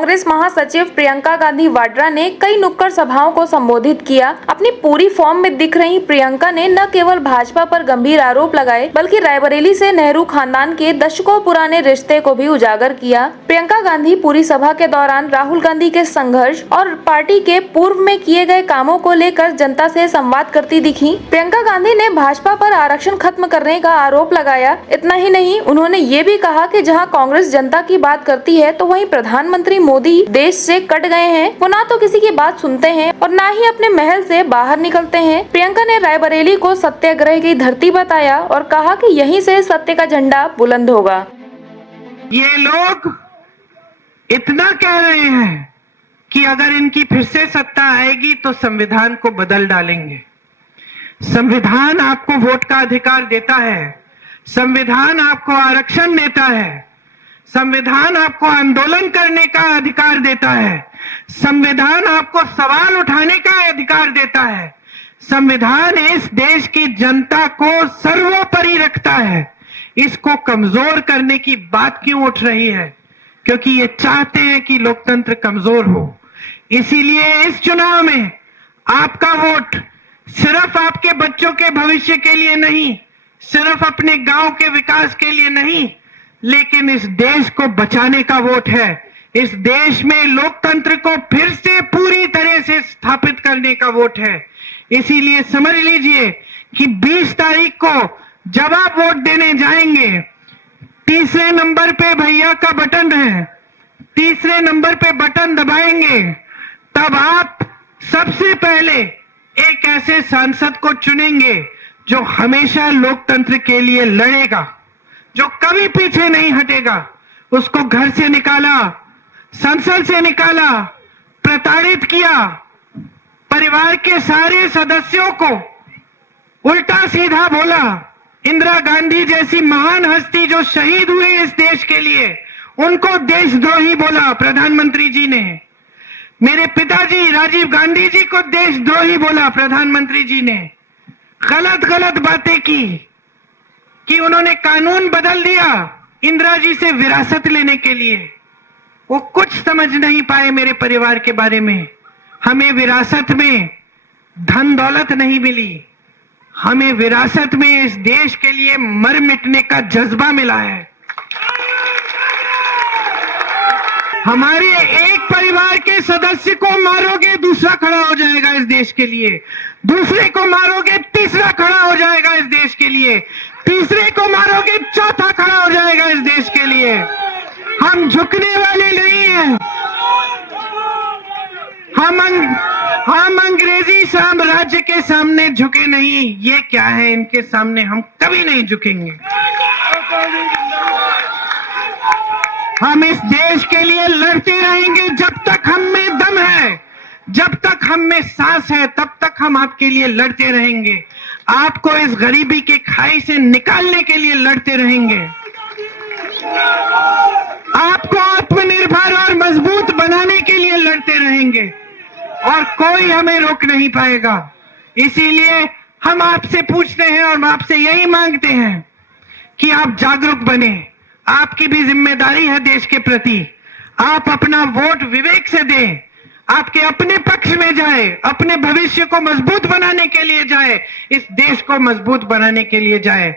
कांग्रेस महासचिव प्रियंका गांधी वाड्रा ने कई नुक्कड़ सभाओं को संबोधित किया। अपनी पूरी फॉर्म में दिख रही प्रियंका ने न केवल भाजपा पर गंभीर आरोप लगाए, बल्कि रायबरेली से नेहरू खानदान के दशकों पुराने रिश्ते को भी उजागर किया। प्रियंका गांधी पूरी सभा के दौरान राहुल गांधी के संघर्ष और पार्टी के पूर्व में किए गए कामों को लेकर जनता से संवाद करती दिखी। प्रियंका गांधी ने भाजपा पर आरक्षण खत्म करने का आरोप लगाया। इतना ही नहीं, उन्होंने ये भी कहा कि जहां कांग्रेस जनता की बात करती है तो वहीं प्रधानमंत्री मोदी देश से कट गए हैं। वो ना तो किसी की बात सुनते हैं और ना ही अपने महल से बाहर निकलते हैं। प्रियंका ने रायबरेली को सत्याग्रह की धरती बताया और कहा कि यहीं से सत्य का झंडा बुलंद होगा। ये लोग इतना कह रहे हैं कि अगर इनकी फिर से सत्ता आएगी तो संविधान को बदल डालेंगे। संविधान आपको वोट का अधिकार देता है, संविधान आपको आरक्षण देता है, संविधान आपको आंदोलन करने का अधिकार देता है, संविधान आपको सवाल उठाने का अधिकार देता है। संविधान इस देश की जनता को सर्वोपरि रखता है। इसको कमजोर करने की बात क्यों उठ रही है? क्योंकि ये चाहते हैं कि लोकतंत्र कमजोर हो। इसीलिए इस चुनाव में आपका वोट सिर्फ आपके बच्चों के भविष्य के लिए नहीं, सिर्फ अपने गांव के विकास के लिए नहीं, लेकिन इस देश को बचाने का वोट है। इस देश में लोकतंत्र को फिर से पूरी तरह से स्थापित करने का वोट है। इसीलिए समझ लीजिए कि 20 तारीख को जब आप वोट देने जाएंगे, तीसरे नंबर पे भैया का बटन है, तीसरे नंबर पे बटन दबाएंगे, तब आप सबसे पहले एक ऐसे सांसद को चुनेंगे जो हमेशा लोकतंत्र के लिए लड़ेगा, जो कभी पीछे नहीं हटेगा। उसको घर से निकाला, संसद से निकाला, प्रताड़ित किया, परिवार के सारे सदस्यों को उल्टा सीधा बोला। इंदिरा गांधी जैसी महान हस्ती जो शहीद हुए इस देश के लिए, उनको देशद्रोही बोला प्रधानमंत्री जी ने। मेरे पिताजी राजीव गांधी जी को देशद्रोही बोला प्रधानमंत्री जी ने। गलत गलत बातें की कि उन्होंने कानून बदल दिया इंदिरा जी से विरासत लेने के लिए। वो कुछ समझ नहीं पाए मेरे परिवार के बारे में। हमें विरासत में धन दौलत नहीं मिली, हमें विरासत में इस देश के लिए मर मिटने का जज्बा मिला है। हमारे एक परिवार के सदस्य को मारोगे, दूसरा खड़ा हो जाएगा इस देश के लिए, दूसरे को मारोगे, तीसरा खड़ा हो जाएगा इस देश के लिए, तीसरे को मारोगे, चौथा खड़ा हो जाएगा इस देश के लिए। हम झुकने वाले नहीं हैं। हम अंग्रेजी साम्राज्य के सामने झुके नहीं। ये क्या है, इनके सामने हम कभी नहीं झुकेंगे। हम इस देश के लिए लड़ते रहेंगे जब तक हम में दम है, जब तक हम में सांस है, तब तक हम आपके लिए लड़ते रहेंगे। आपको इस गरीबी के खाई से निकालने के लिए लड़ते रहेंगे। आपको आत्मनिर्भर और मजबूत बनाने के लिए लड़ते रहेंगे और कोई हमें रोक नहीं पाएगा। इसीलिए हम आपसे पूछते हैं और आपसे यही मांगते हैं कि आप जागरूक बने। आपकी भी जिम्मेदारी है देश के प्रति। आप अपना वोट विवेक से दें, आपके अपने पक्ष में जाए, अपने भविष्य को मजबूत बनाने के लिए जाए, इस देश को मजबूत बनाने के लिए जाए।